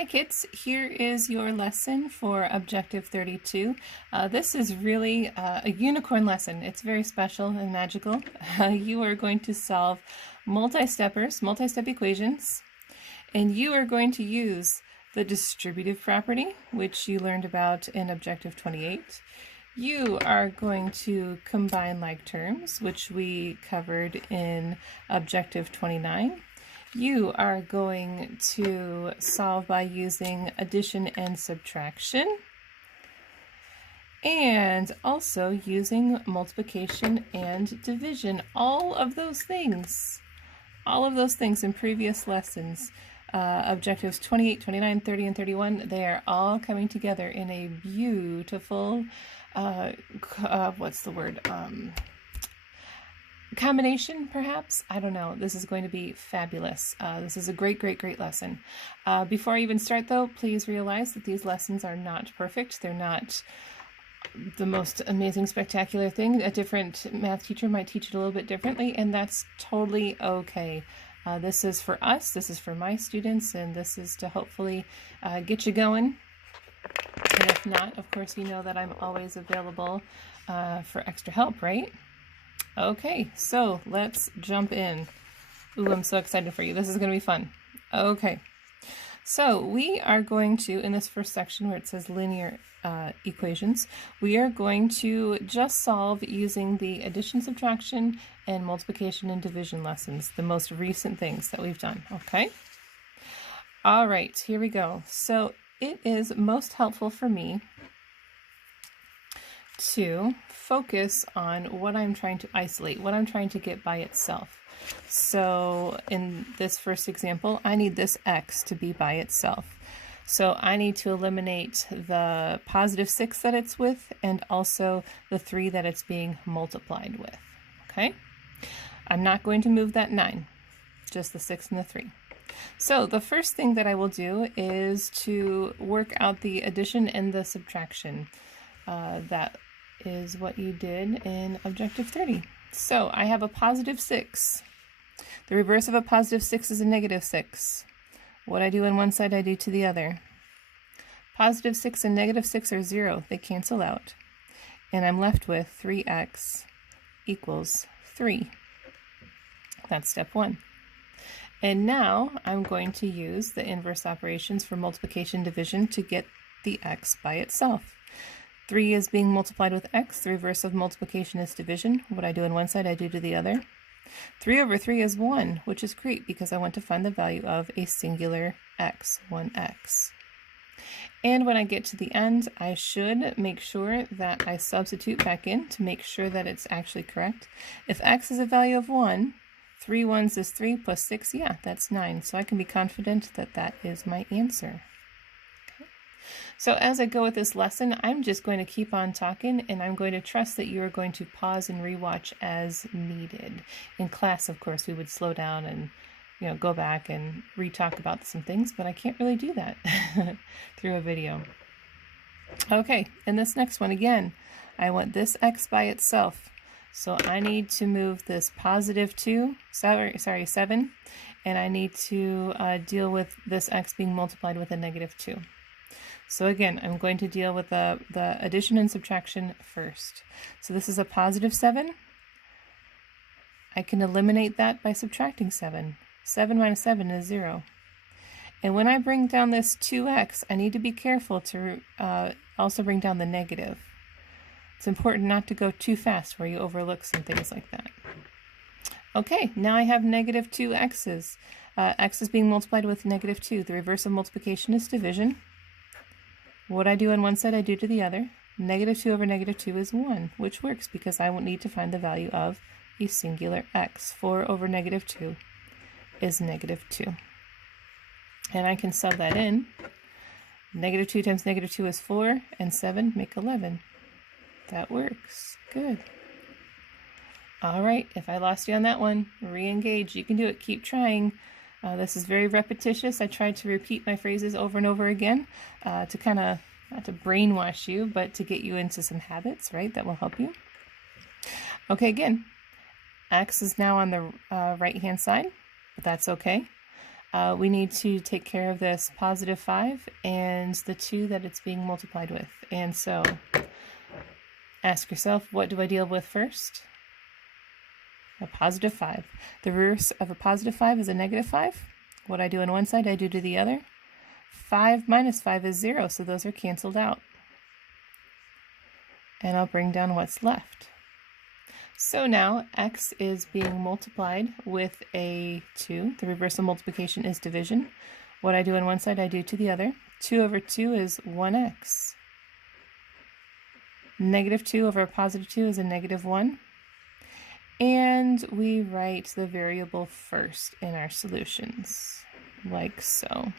Hi kids, here is your lesson for Objective 32. This is really a unicorn lesson. It's very special and magical. You are going to solve multi-step equations, and you are going to use the distributive property, which you learned about in Objective 28. You are going to combine like terms, which we covered in Objective 29. You are going to solve by using addition and subtraction, and also using multiplication and division. All of those things in previous lessons, objectives 28, 29, 30, and 31, they are all coming together in a beautiful, combination, perhaps? I don't know. This is going to be fabulous. This is a great lesson. Before I even start, though, please realize that these lessons are not perfect. They're not the most amazing, spectacular thing. A different math teacher might teach it a little bit differently, and that's totally okay. This is for us, this is for my students, and this is to hopefully get you going. And if not, of course, you know that I'm always available for extra help, right? Okay, so let's jump in. Ooh, I'm so excited for you. This is going to be fun. Okay, so we are going to, in this first section where it says linear equations, we are going to just solve using the addition, subtraction, and multiplication and division lessons, the most recent things that we've done, okay? All right, here we go. So it is most helpful for me to focus on what I'm trying to isolate, what I'm trying to get by itself. So in this first example, I need this x to be by itself. So I need to eliminate the positive 6 that it's with and also the 3 that it's being multiplied with, okay? I'm not going to move that 9, just the 6 and the 3. So the first thing that I will do is to work out the addition and the subtraction. That is what you did in Objective 30. So I have a positive 6. The reverse of a positive 6 is a negative 6. What I do on one side, I do to the other. Positive 6 and negative 6 are 0. They cancel out. And I'm left with 3x equals 3. That's step 1. And now I'm going to use the inverse operations for multiplication division to get the x by itself. 3 is being multiplied with x. The reverse of multiplication is division. What I do on one side, I do to the other. 3 over 3 is 1, which is great because I want to find the value of a singular x, 1x. And when I get to the end, I should make sure that I substitute back in to make sure that it's actually correct. If x is a value of 1, 3 ones is 3 plus 6, yeah, that's 9. So I can be confident that that is my answer. So as I go with this lesson, I'm just going to keep on talking, and I'm going to trust that you are going to pause and rewatch as needed. In class, of course, we would slow down and go back and re-talk about some things, but I can't really do that through a video. Okay, and this next one, again, I want this x by itself. So I need to move this positive 7, and I need to deal with this x being multiplied with a negative 2. So again, I'm going to deal with the addition and subtraction first. So this is a positive 7. I can eliminate that by subtracting 7. 7 minus 7 is 0. And when I bring down this 2x, I need to be careful to also bring down the negative. It's important not to go too fast where you overlook some things like that. Okay, now I have negative 2 x's. X is being multiplied with negative 2. The reverse of multiplication is division. What I do on one side, I do to the other. Negative 2 over negative 2 is 1, which works because I will need to find the value of a singular x. 4 over negative 2 is negative 2. And I can sub that in. Negative 2 times negative 2 is 4, and 7 make 11. That works. Good. All right, if I lost you on that one, re-engage. You can do it. Keep trying. This is very repetitious. I tried to repeat my phrases over and over again to kind of, not to brainwash you, but to get you into some habits, right, that will help you. Okay, again, x is now on the right-hand side, but that's okay. we need to take care of this positive 5 and the 2 that it's being multiplied with. And so ask yourself, what do I deal with first? A positive 5. The reverse of a positive 5 is a negative 5. What I do on one side, I do to the other. 5 minus 5 is 0, so those are canceled out. And I'll bring down what's left. So now x is being multiplied with a 2. The reverse of multiplication is division. What I do on one side, I do to the other. 2 over 2 is 1x. Negative 2 over a positive 2 is a negative 1. And we write the variable first in our solutions, like so.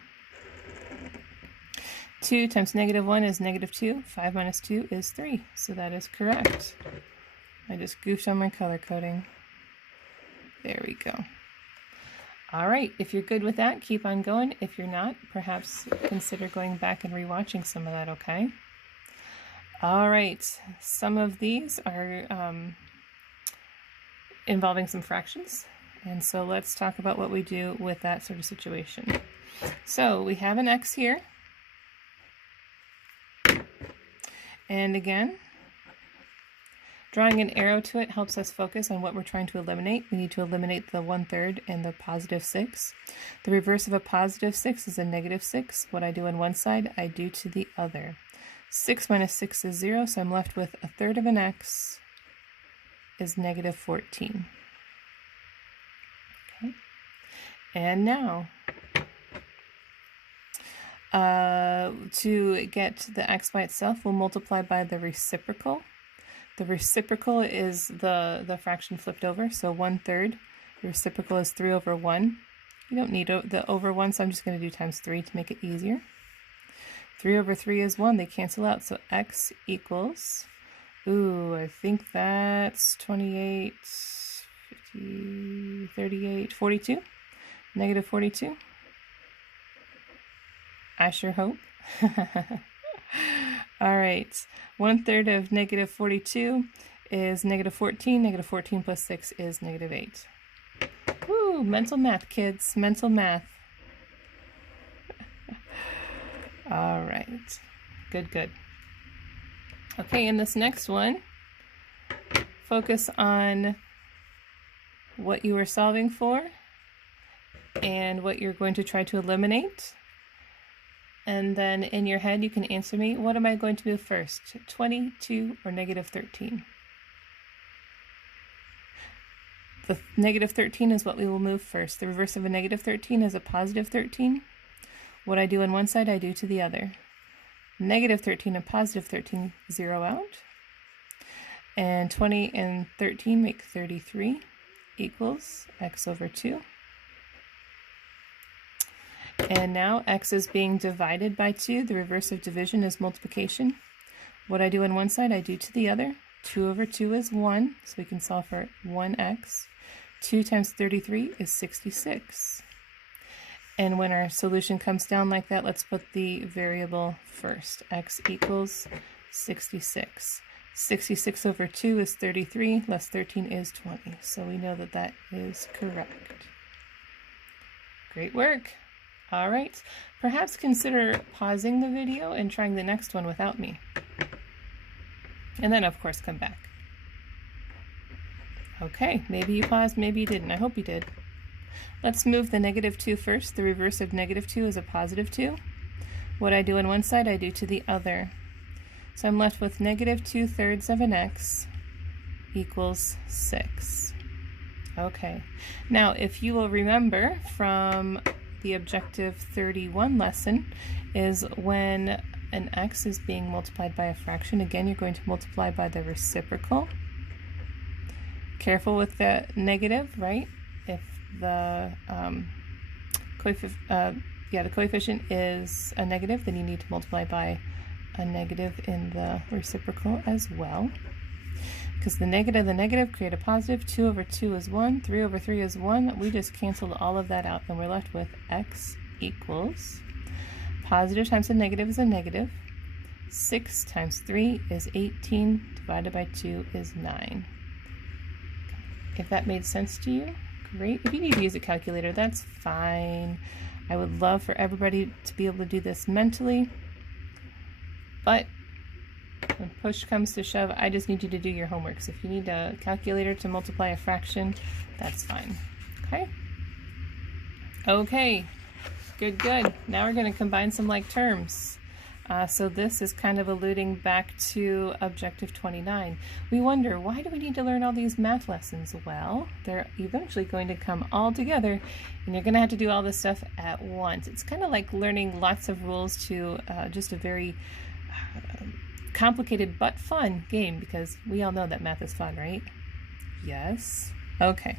2 times negative 1 is negative 2. 5 minus 2 is 3. So that is correct. I just goofed on my color coding. There we go. All right, if you're good with that, keep on going. If you're not, perhaps consider going back and rewatching some of that, okay? All right, some of these are involving some fractions. And so let's talk about what we do with that sort of situation. So we have an x here. And again, drawing an arrow to it helps us focus on what we're trying to eliminate. We need to eliminate the 1/3 and the positive 6. The reverse of a positive 6 is a negative 6. What I do on one side, I do to the other. 6 minus 6 is 0, so I'm left with 1/3 of an x is negative 14. Okay. And now, to get the x by itself, we'll multiply by the reciprocal. The reciprocal is the fraction flipped over, so 1/3. The reciprocal is 3 over 1. You don't need the over 1, so I'm just going to do times 3 to make it easier. 3 over 3 is 1. They cancel out, so x equals, I think that's 28, 50, 38, 42. Negative 42. I sure hope. All right, 1/3 of negative 42 is negative 14. Negative 14 plus 6 is negative 8. Woo, mental math, kids, mental math. All right, good. Okay, in this next one, focus on what you were solving for and what you're going to try to eliminate. And then in your head, you can answer me, what am I going to move first, 22 or negative 13? The negative 13 is what we will move first. The reverse of a negative 13 is a positive 13. What I do on one side, I do to the other. Negative 13 and positive 13 zero out. And 20 and 13 make 33 equals x over 2. And now x is being divided by 2. The reverse of division is multiplication. What I do on one side, I do to the other. 2 over 2 is 1, so we can solve for 1x. 2 times 33 is 66. And when our solution comes down like that, let's put the variable first. X equals 66. 66 over 2 is 33, less 13 is 20. So we know that that is correct. Great work. All right, perhaps consider pausing the video and trying the next one without me. And then, of course, come back. Okay, maybe you paused, maybe you didn't. I hope you did. Let's move the negative 2 first. The reverse of negative 2 is a positive 2. What I do on one side, I do to the other. So I'm left with negative 2/3 of an x equals 6. Okay, now if you will remember from the objective 31 lesson, is when an x is being multiplied by a fraction, again, you're going to multiply by the reciprocal. Careful with the negative, right? If the coefficient is a negative, then you need to multiply by a negative in the reciprocal as well. Because the negative create a positive. 2 over 2 is 1. 3 over 3 is 1. We just canceled all of that out, and we're left with x equals positive times a negative is a negative. 6 times 3 is 18. Divided by 2 is 9. If that made sense to you, Great. If you need to use a calculator, that's fine. I would love for everybody to be able to do this mentally, but when push comes to shove, I just need you to do your homework. So if you need a calculator to multiply a fraction, that's fine. Okay? Okay. Good, good. Now we're going to combine some like terms. So this is kind of alluding back to Objective 29. We wonder, why do we need to learn all these math lessons? Well, they're eventually going to come all together, and you're going to have to do all this stuff at once. It's kind of like learning lots of rules to just a very complicated but fun game, because we all know that math is fun, right? Yes? Okay.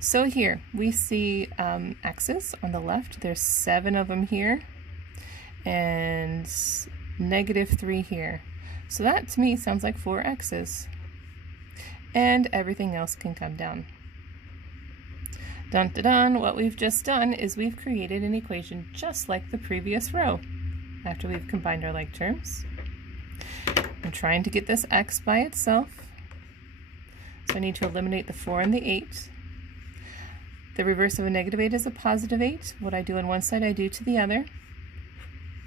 So here we see x's on the left. There's 7 of them here, and -3 here. So that to me sounds like 4 x's. And everything else can come down. Dun dun dun, what we've just done is we've created an equation just like the previous row after we've combined our like terms. I'm trying to get this x by itself. So I need to eliminate the 4 and the 8. The reverse of a -8 is a +8. What I do on one side, I do to the other.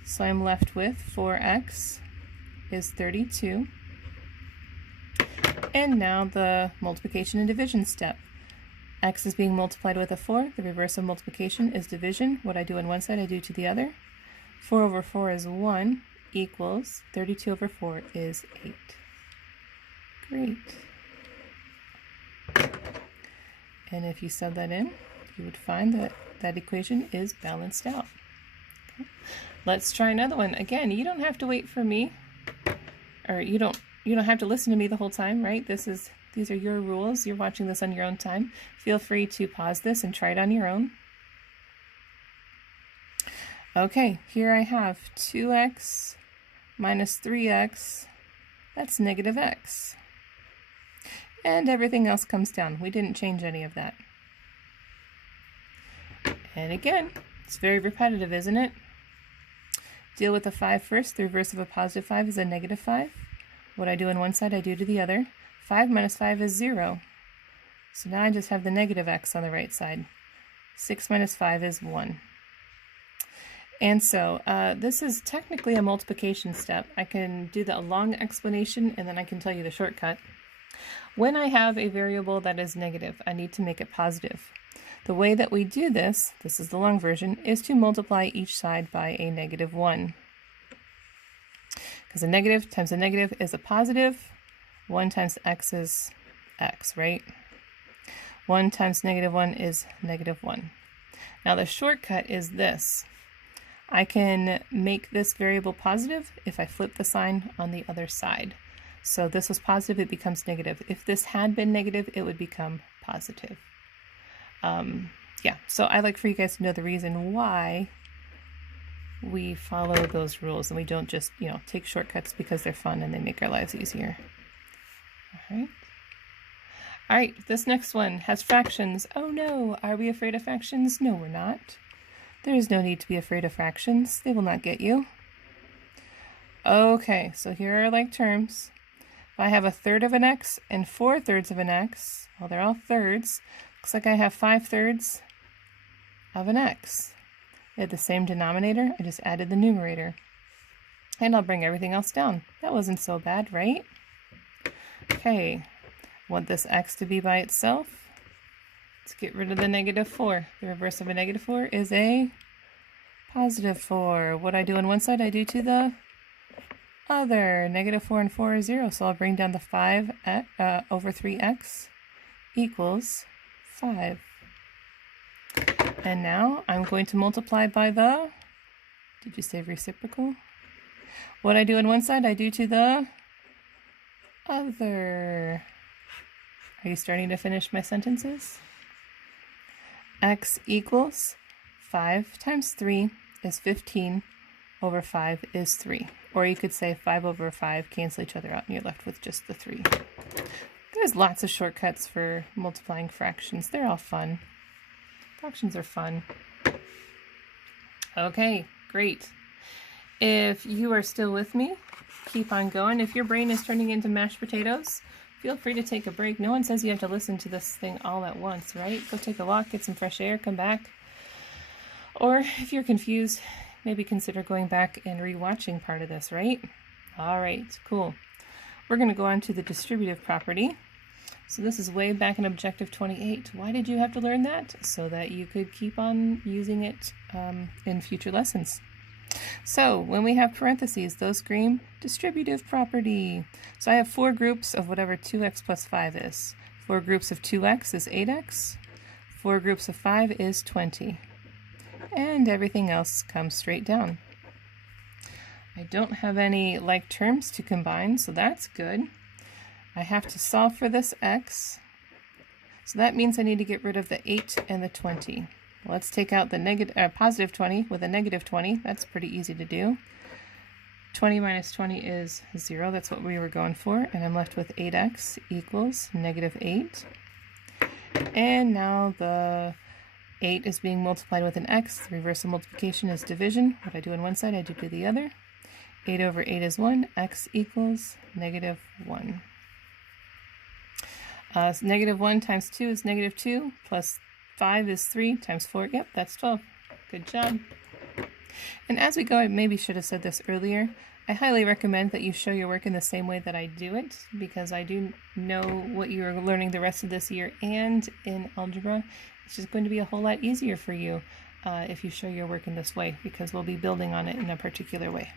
So I'm left with 4x is 32. And now the multiplication and division step. X is being multiplied with a 4. The reverse of multiplication is division. What I do on one side, I do to the other. 4 over 4 is 1 equals 32 over 4 is 8. Great. And if you sub that in, you would find that that equation is balanced out. Okay. Let's try another one. Again, you don't have to wait for me, or you don't have to listen to me the whole time, right? These are your rules. You're watching this on your own time. Feel free to pause this and try it on your own. Okay, here I have 2x minus 3x. That's -x. And everything else comes down. We didn't change any of that. And again, it's very repetitive, isn't it? Deal with the 5 first. The reverse of a +5 is a -5. What I do on one side, I do to the other. 5 minus 5 is 0. So now I just have the -x on the right side. 6 minus 5 is 1. And so this is technically a multiplication step. I can do the long explanation and then I can tell you the shortcut. When I have a variable that is negative, I need to make it positive. The way that we do this is the long version, is to multiply each side by a -1. Because a negative times a negative is a positive. 1 times x is x, right? 1 times -1 is -1. Now the shortcut is this. I can make this variable positive if I flip the sign on the other side. So this was positive, it becomes negative. If this had been negative, it would become positive. Yeah, so I like for you guys to know the reason why we follow those rules and we don't just, take shortcuts because they're fun and they make our lives easier. All right, this next one has fractions. Oh no, are we afraid of fractions? No, we're not. There is no need to be afraid of fractions. They will not get you. Okay, so here are like terms. If I have 1/3 of an x and 4/3 of an x, well, they're all thirds. Looks like I have 5/3 of an x. They had the same denominator. I just added the numerator. And I'll bring everything else down. That wasn't so bad, right? Okay, want this x to be by itself. Let's get rid of the -4. The reverse of a -4 is a +4. What I do on one side, I do to the other. -4 and 4 is 0, so I'll bring down the 5 over 3x equals 5. And now I'm going to multiply by the, did you say reciprocal? What I do on one side, I do to the other. Are you starting to finish my sentences? X equals 5 times 3 is 15 over 5 is 3. Or you could say 5 over 5 cancel each other out and you're left with just the 3. There's lots of shortcuts for multiplying fractions. They're all fun. Fractions are fun. Okay, great. If you are still with me, keep on going. If your brain is turning into mashed potatoes, feel free to take a break. No one says you have to listen to this thing all at once, right? Go take a walk, get some fresh air, come back. Or if you're confused, maybe consider going back and rewatching part of this, right? All right, cool. We're going to go on to the distributive property. So this is way back in Objective 28. Why did you have to learn that? So that you could keep on using it in future lessons. So when we have parentheses, those scream distributive property. So I have 4 groups of whatever 2x plus 5 is. 4 groups of 2x is 8x. 4 groups of 5 is 20. And everything else comes straight down. I don't have any like terms to combine, so that's good. I have to solve for this x, so that means I need to get rid of the 8 and the 20. Let's take out the positive 20 with a negative 20. That's pretty easy to do. 20 minus 20 is 0. That's what we were going for. And I'm left with 8x equals negative 8. And now the 8 is being multiplied with an x. The reverse of multiplication is division. What I do on one side, I do to the other. 8 over 8 is 1. X equals negative 1. Negative 1 times 2 is negative 2, plus 5 is 3, times 4, yep, that's 12. Good job. And as we go, I maybe should have said this earlier, I highly recommend that you show your work in the same way that I do it, because I do know what you're learning the rest of this year and in algebra. It's just going to be a whole lot easier for you if you show your work in this way, because we'll be building on it in a particular way.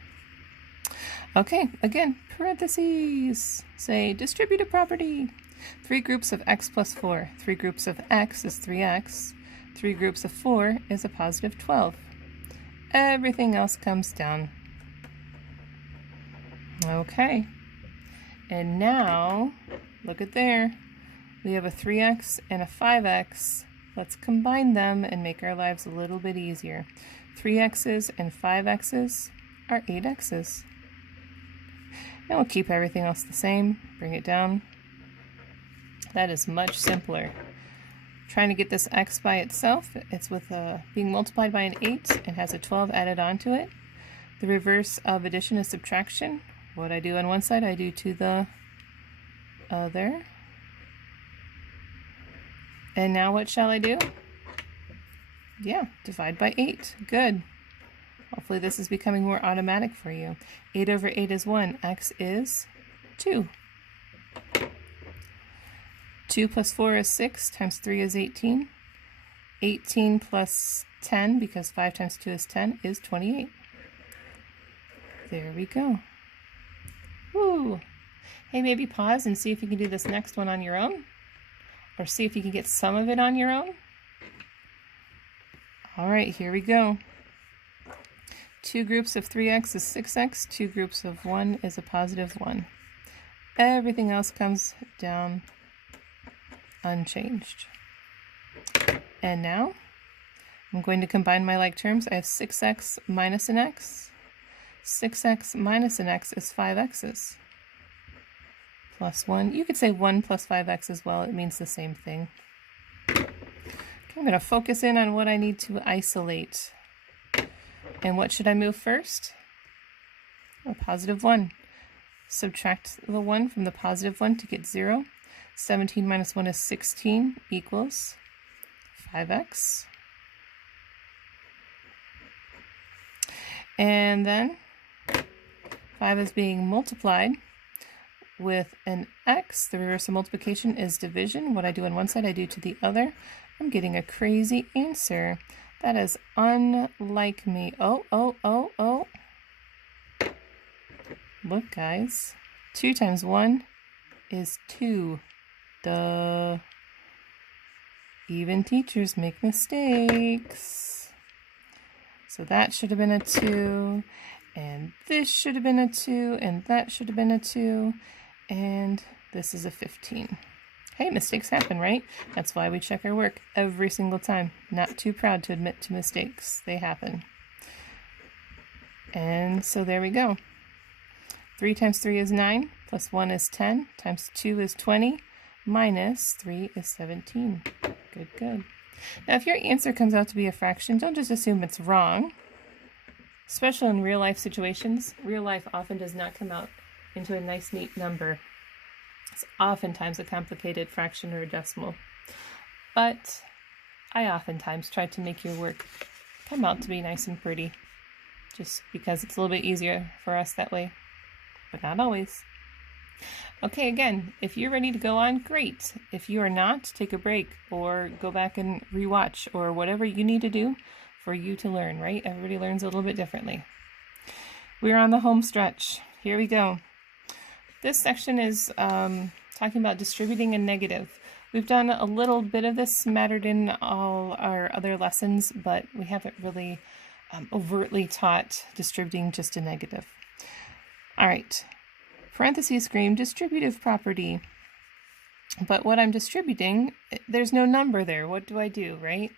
Okay, again, parentheses, say distributive property. 3 groups of x plus 4. 3 groups of x is 3x. 3 groups of 4 is a positive 12. Everything else comes down. Okay. And now, look at there. We have a 3x and a 5x. Let's combine them and make our lives a little bit easier. 3x's and 5x's are 8x's. And we'll keep everything else the same. Bring it down. That is much simpler. Trying to get this x by itself, it's with being multiplied by an 8 and has a 12 added onto it. The reverse of addition is subtraction. What I do on one side, I do to the other. And now what shall I do? Yeah, divide by 8. Good. Hopefully this is becoming more automatic for you. 8 over 8 is 1. X is 2. 2 plus 4 is 6, times 3 is 18. 18 plus 10, because 5 times 2 is 10, is 28. There we go. Woo! Hey, maybe pause and see if you can do this next one on your own. Or see if you can get some of it on your own. All right, here we go. 2 groups of 3x is 6x. 2 groups of 1 is a positive 1. Everything else comes down unchanged. And now I'm going to combine my like terms. I have 6x minus an x. 6x minus an x is 5x's. Plus 1. You could say 1 plus 5x as well. It means the same thing. Okay, I'm going to focus in on what I need to isolate. And what should I move first? A positive 1. Subtract the 1 from the positive 1 to get 0. 17 minus 1 is 16 equals 5x. And then 5 is being multiplied with an x. The reverse of multiplication is division. What I do on one side, I do to the other. I'm getting a crazy answer. That is unlike me. Oh. Look, guys. 2 times 1 is 2. Duh. Even teachers make mistakes. So that should have been a 2, and this should have been a 2, and that should have been a 2, and this is a 15. Hey, mistakes happen, right? That's why we check our work every single time. Not too proud to admit to mistakes. They happen. And so there we go. 3 times 3 is 9, plus 1 is 10, times 2 is 20, minus 3 is 17. Good. Now, if your answer comes out to be a fraction, don't just assume it's wrong. Especially in real life situations, real life often does not come out into a nice, neat number. It's oftentimes a complicated fraction or a decimal, but I oftentimes try to make your work come out to be nice and pretty, just because it's a little bit easier for us that way, but not always. Okay, again, if you're ready to go on, great. If you are not, take a break or go back and rewatch or whatever you need to do for you to learn, right? Everybody learns a little bit differently. We're on the home stretch. Here we go. This section is talking about distributing a negative. We've done a little bit of this smattered in all our other lessons, but we haven't really overtly taught distributing just a negative. All right, parentheses scream distributive property. But what I'm distributing, there's no number there. What do I do, right?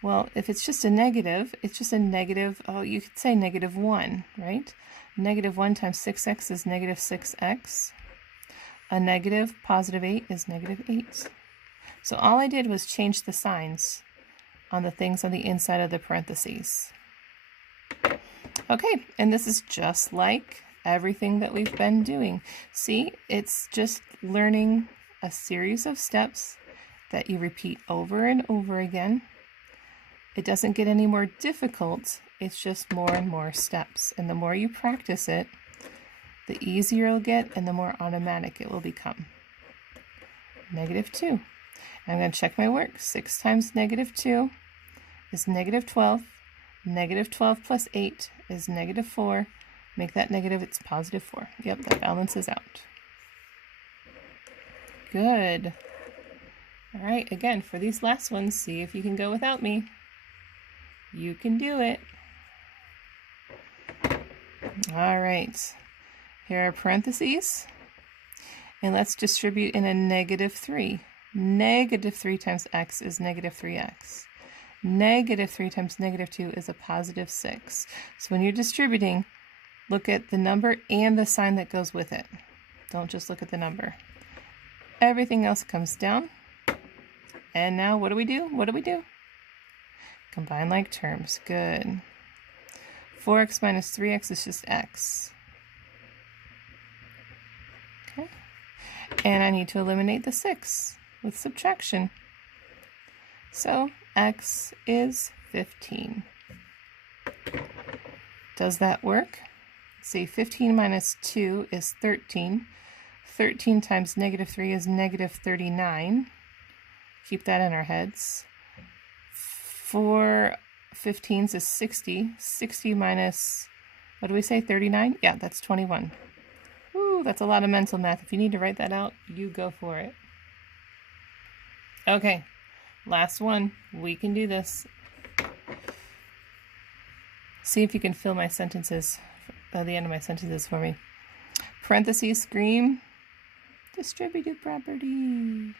Well, if it's just a negative, it's just a negative, oh, you could say -1, right? -1 times 6x is -6x. A negative +8 is -8. So all I did was change the signs on the things on the inside of the parentheses. Okay, and this is just like everything that we've been doing. See, it's just learning a series of steps that you repeat over and over again. It doesn't get any more difficult, it's just more and more steps. And the more you practice it, the easier it'll get and the more automatic it will become. -2. I'm going to check my work. 6 times -2 is -12. -12 plus 8 is -4. Make that negative, it's +4. Yep, that balances out. Good. All right, again, for these last ones, see if you can go without me. You can do it. All right, here are parentheses, and let's distribute in a -3. -3 times x is -3x. -3 times -2 is a +6. So when you're distributing, look at the number and the sign that goes with it. Don't just look at the number. Everything else comes down. And now what do we do? What do we do? Combine like terms. Good. 4x minus 3x is just x. Okay. And I need to eliminate the 6 with subtraction. So x is 15. Does that work? See, 15 minus 2 is 13. 13 times -3 is -39. Keep that in our heads. 4 15s is 60. 60 minus, what do we say, 39? Yeah, that's 21. Ooh, that's a lot of mental math. If you need to write that out, you go for it. Okay, last one. We can do this. See if you can fill my sentences, the end of my sentences for me. Parentheses scream distributive property.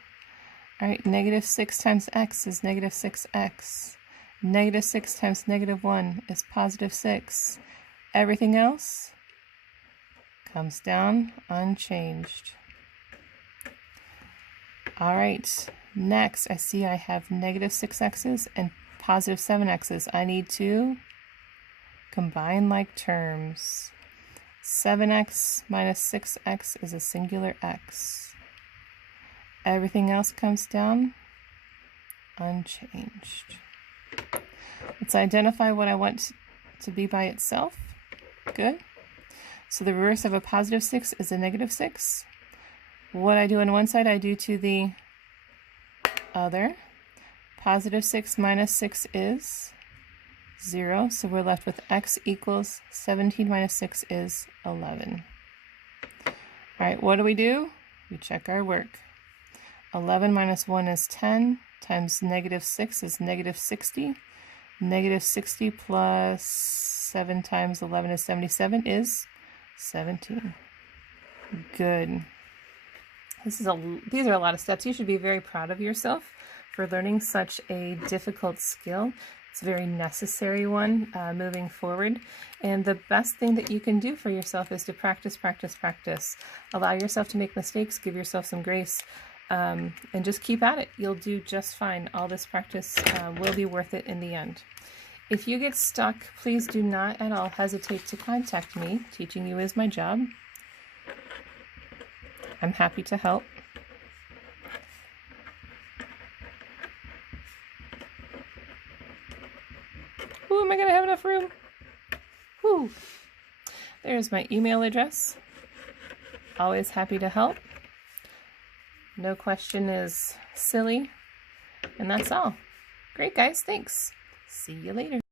All right, -6 times x is -6x. -6 times -1 is +6. Everything else comes down unchanged. All right, next I see I have -6x's and +7x's. I need to combine like terms. 7x minus 6x is a singular x. Everything else comes down unchanged. Let's identify what I want to be by itself. Good. So the reverse of a +6 is a -6. What I do on one side, I do to the other. +6 minus 6 is 0, so we're left with x equals 17 minus 6 is 11. All right, what do? We check our work. 11 minus 1 is 10, times -6 is -60. -60 plus 7 times 11 is 77 is 17. Good. These are a lot of steps. You should be very proud of yourself for learning such a difficult skill. It's a very necessary one moving forward. And the best thing that you can do for yourself is to practice, practice, practice. Allow yourself to make mistakes, give yourself some grace, and just keep at it. You'll do just fine. All this practice will be worth it in the end. If you get stuck, please do not at all hesitate to contact me. Teaching you is my job. I'm happy to help. Ooh, am I going to have enough room? Woo. There's my email address. Always happy to help. No question is silly. And that's all. Great, guys. Thanks. See you later.